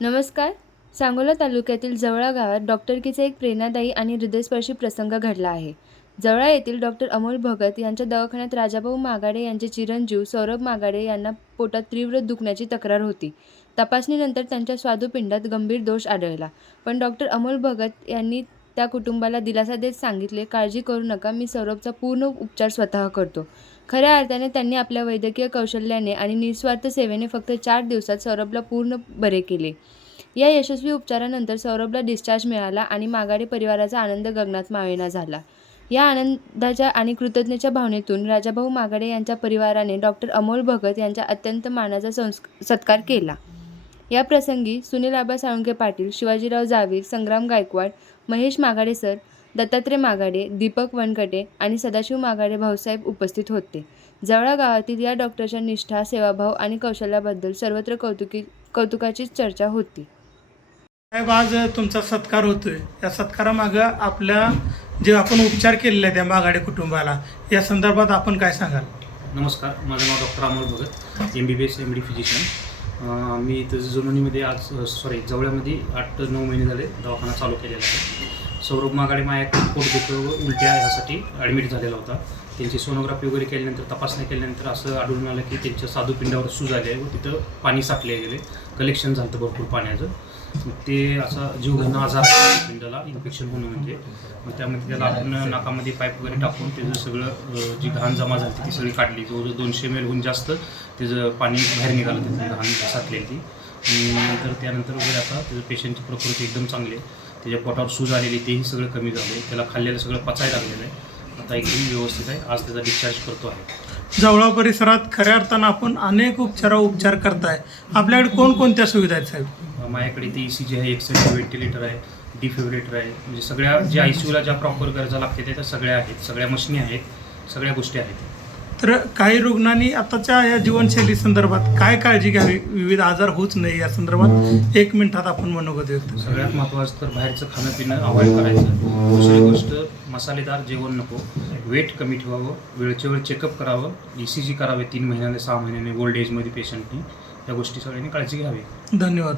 नमस्कार. सांगोला तालुक्यातील जवळा गावात डॉक्टरकीचा एक प्रेरणादायी आणि हृदयस्पर्शी प्रसंग घडला आहे. जवळा येथील डॉक्टर अमोल भगत यांच्या दवाखान्यात राजाभाऊ मागाडे यांचे चिरंजीव सौरभ मागाडे यांना पोटात तीव्र दुखण्याची तक्रार होती. तपासणीनंतर त्यांच्या स्वादुपिंडात गंभीर दोष आढळला. पण डॉक्टर अमोल भगत यांनी त्या कुटुंबाला दिलासा देत सांगितले काळजी करू नका मी सौरभचा पूर्ण उपचार स्वतः करतो. खऱ्या अर्थाने त्यांनी आपल्या वैद्यकीय कौशल्याने आणि निस्वार्थ सेवेने फक्त चार दिवसात सौरभला पूर्ण बरे केले. या यशस्वी उपचारानंतर सौरभला डिस्चार्ज मिळाला आणि मागाडे परिवाराचा आनंद गगनात मावेना झाला. या आनंदाच्या आणि कृतज्ञतेच्या भावनेतून राजाभाऊ मागाडे यांच्या परिवाराने डॉक्टर अमोल भगत यांच्या अत्यंत मानाचा संस् सत्कार केला. या प्रसंगी सुनील आबा साळुंके पाटील शिवाजीराव जावीर संग्राम गायकवाड महेश मागाडे सर दत्तात्रय मागाडे दीपक वनकटे आणि सदाशिव मागाडे भाऊसाहेब उपस्थित होते. जवळा गावातील या डॉक्टरच्या निष्ठा सेवाभाव आणि कौशल्याबद्दल सर्वत्र कौतुकी कौतुकाची चर्चा होती. साहेब आज तुमचा सत्कार होतोय. या सत्कारामागं आपल्या जे आपण उपचार केलेले आहेत त्या मागाडे कुटुंबाला या संदर्भात आपण काय सांगाल? नमस्कार माझं नाव doctor Amol Bhagat M B B S M D physician मी इथं जुनोनीमध्ये आज सॉरी जवळमध्ये आठ ते नऊ महिने झाले दवाखाना चालू केलेला आहे. सौरभ मागाडे माया पोटदुखी व उलट्या ह्यासाठी ॲडमिट झालेला होता. त्यांची सोनोग्राफी वगैरे केल्यानंतर तपासणी केल्यानंतर असं आढळून आलं की त्यांच्या साधूपिंडावर सूज आले आहे व तिथं पाणी साठले गेले. कलेक्शन झालं होतं भरपूर पाण्याचं. मग ते असा जीवघेणा आजार पिंडाला इन्फेक्शन होणं म्हणजे. मग त्यामध्ये त्याला आपण नाकामध्ये पाईप वगैरे टाकून त्याचं सगळं जी घाण जमा झाली ती सगळी काढली. जवळजवळ दोनशे एम जास्त त्याचं पाणी बाहेर निघालं त्याचं घाण साठलेली ती. आणि नंतर त्यानंतर वगैरे आता त्याचं पेशंटची प्रकृती एकदम चांगली आहे. त्याच्या पोटावर सूज आलेली तेही सगळं कमी झालं त्याला खाल्लेलं सगळं पचायला लागलेलं आहे. आता एकदम व्यवस्थित आहे. आज त्याचा डिस्चार्ज करतो आहे. जवळा परिसरात खऱ्या अर्थानं आपण अनेक उपचारावर उपचार करताय. आपल्याकडे कोणकोणत्या सुविधा आहेत साहेब? माझ्याकडे ते ई सी जी आहे एक्सरे व्हेंटिलेटर आहे डिफिब्रिलेटर आहे. म्हणजे सगळ्या ज्या आय सी यूला ज्या प्रॉपर गरजा लागते त्या सगळ्या आहेत. सगळ्या मशिनी आहेत. सगळ्या गोष्टी आहेत. तर काही रुग्णांनी आताच्या या जीवनशैली संदर्भात काय काळजी घ्यावी? विविध आजार होऊच नाही या संदर्भात एक मिनिटात आपण मनोगत व्यक्त. सगळ्यात महत्त्वाचं तर बाहेरचं खाणं पिणं अवॉइड करायचं. दुसरी गोष्ट मसालेदार जेवण नको. वेट कमी ठेवावं. वेळच्या वेळ चेकअप करावं. ई सी जी करावे तीन महिन्याने सहा महिन्याने ओल्ड एजमध्ये पेशंटनी या गोष्टी सगळ्यांनी काळजी घ्यावी. धन्यवाद.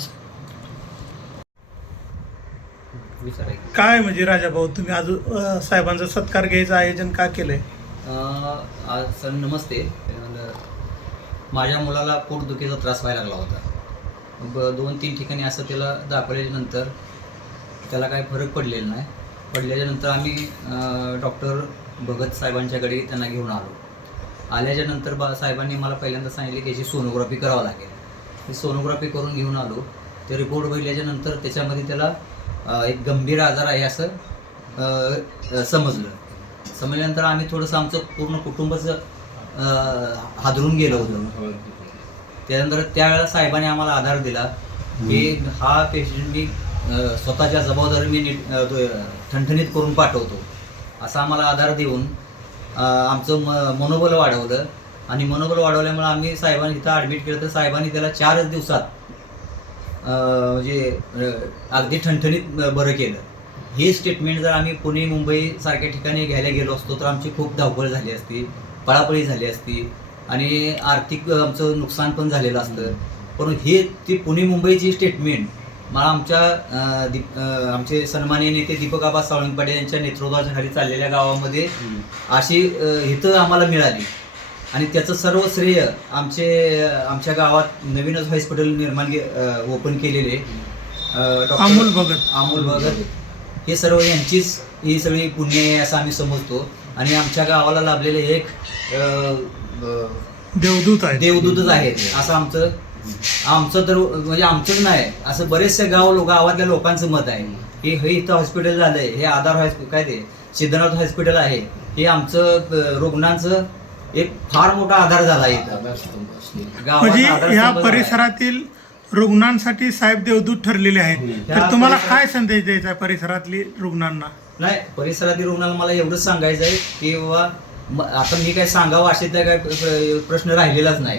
काय म्हणजे राजाभाऊ तुम्ही आज साहेबांचा सत्कार घ्यायचं आयोजन का केलंय? सर नमस्ते. म्हणजे माझ्या मुलाला पोटदुखीचा त्रास व्हायला लागला होता. ब दोन तीन ठिकाणी असं त्याला दाखवल्याच्यानंतर त्याला काही फरक पडलेला नाही. पडल्याच्यानंतर आम्ही डॉक्टर भगत साहेबांच्याकडे त्यांना घेऊन आलो. आल्याच्यानंतर बा साहेबांनी मला पहिल्यांदा सांगितले की याची सोनोग्राफी करावं लागेल. ती सोनोग्राफी करून घेऊन आलो. ते रिपोर्ट बघितल्याच्यानंतर त्याच्यामध्ये त्याला एक गंभीर आजार आहे असं समजलं. समजल्यानंतर आम्ही थोडंसं आमचं पूर्ण कुटुंबच हादरून गेलो होतो. त्यानंतर त्यावेळेला साहेबांनी आम्हाला आधार दिला की हा पेशंट मी स्वतःच्या जबाबदारी मी नीट ठणठणीत करून पाठवतो. असा आम्हाला आधार देऊन आमचं म मनोबल वाढवलं. आणि मनोबल वाढवल्यामुळे आम्ही साहेबांनी इथं ॲडमिट केलं. तर साहेबांनी त्याला चारच दिवसात म्हणजे अगदी ठणठणीत बरं केलं. हे स्टेटमेंट जर आम्ही पुणे मुंबई सारख्या ठिकाणी घ्यायला गेलो असतो तर आमची खूप धावपळ झाली असती पळापळी झाली असती आणि आर्थिक आमचं नुकसान पण झालेलं असतं. पण हे ती पुणे मुंबईची स्टेटमेंट मला आमच्या अं, दीप अं, आमचे सन्माननीय नेते दीपक आबा सावंत पाटील यांच्या नेतृत्वाच्या खाली चाललेल्या गावामध्ये अशी हितं आम्हाला मिळाली. आणि त्याचं सर्व श्रेय आमचे आमच्या गावात नवीनच हॉस्पिटल निर्माण ओपन केलेले अमोल भगत. अमोल भगत. हे सर्व यांचीच ही सगळी पुण्य आहे असं आम्ही समजतो. आणि आमच्या गावाला लाभलेले एक देवदूत आहे देवदूतच आहेत. असं आमचं आमचं तर म्हणजे आमचंच नाही. असं बरेचसे गाव लोक गावातल्या लोकांचं मत आहे. की हे इथं हॉस्पिटल झालंय. हे आधार हॉस्पिटल काय ते सिद्धनाथ हॉस्पिटल आहे. हे आमचं रुग्णांचं एक फार मोठा आधार झाला आहे इथं गावाचा म्हणजे झाला. आहे. परिसरातील रुग्णांसाठी साहेब देवदूत ठरलेले आहेत. तर या तुम्हाला काय संदेश द्यायचा आहे परिसरातली रुग्णांना? नाही परिसरातील रुग्णाला मला एवढंच सांगायचं आहे की बाबा आता मी काय सांगावं असे त्या काय प्र- प्रश्न राहिलेलाच नाही.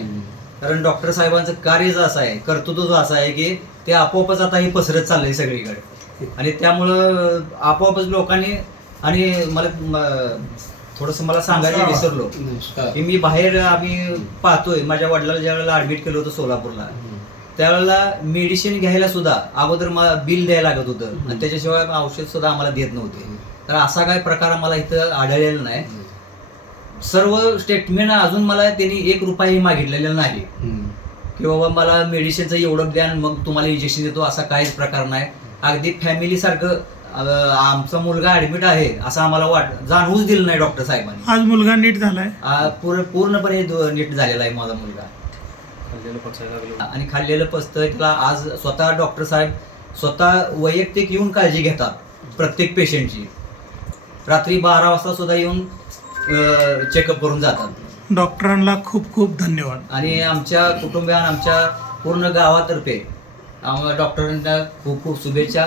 कारण डॉक्टर साहेबांचं कार्यच असं आहे कर्तृत्व असं आहे की ते आपोआपच आता हे पसरत चाललंय सगळीकडे. आणि त्यामुळं आपोआपच लोकांनी आणि मला थोडंसं मला सांगायचं विसरलो. की मी बाहेर आम्ही पाहतोय माझ्या वडिलाला ज्या वेळेला ऍडमिट केलं होतं सोलापूरला. त्यावेळेला मेडिसिन घ्यायला सुद्धा अगोदर मला बिल द्यायला लागत होतं. आणि त्याच्याशिवाय औषध सुद्धा आम्हाला देत नव्हते. तर असा काही प्रकार आम्हाला इथं आढळलेला नाही. सर्व स्टेटमेंट अजून मला त्यांनी एक रुपयाही मागितलेला नाही. की बाबा मला मेडिसिनचं एवढं द्या मग तुम्हाला इंजेक्शन देतो असा काहीच प्रकार नाही. अगदी फॅमिली सारखं आमचा मुलगा ऍडमिट आहे असं आम्हाला वाट जाणवूच दिलं नाही डॉक्टर साहेबांनी. आज मुलगा नीट झालाय. पूर्णपणे नीट झालेला आहे माझा मुलगा. खाल्लेलं पचायला लागलं. आणि खाल्लेलं पचतं त्याला आज स्वतः डॉक्टर साहेब स्वतः वैयक्तिक येऊन काळजी घेतात प्रत्येक पेशंटची रात्री बारा वाजता सुद्धा येऊन चेकअप करून जातात. डॉक्टरांना खूप खूप धन्यवाद. आणि आमच्या कुटुंबियांना आमच्या पूर्ण गावातर्फे आम्हाला डॉक्टरांना खूप खूप शुभेच्छा.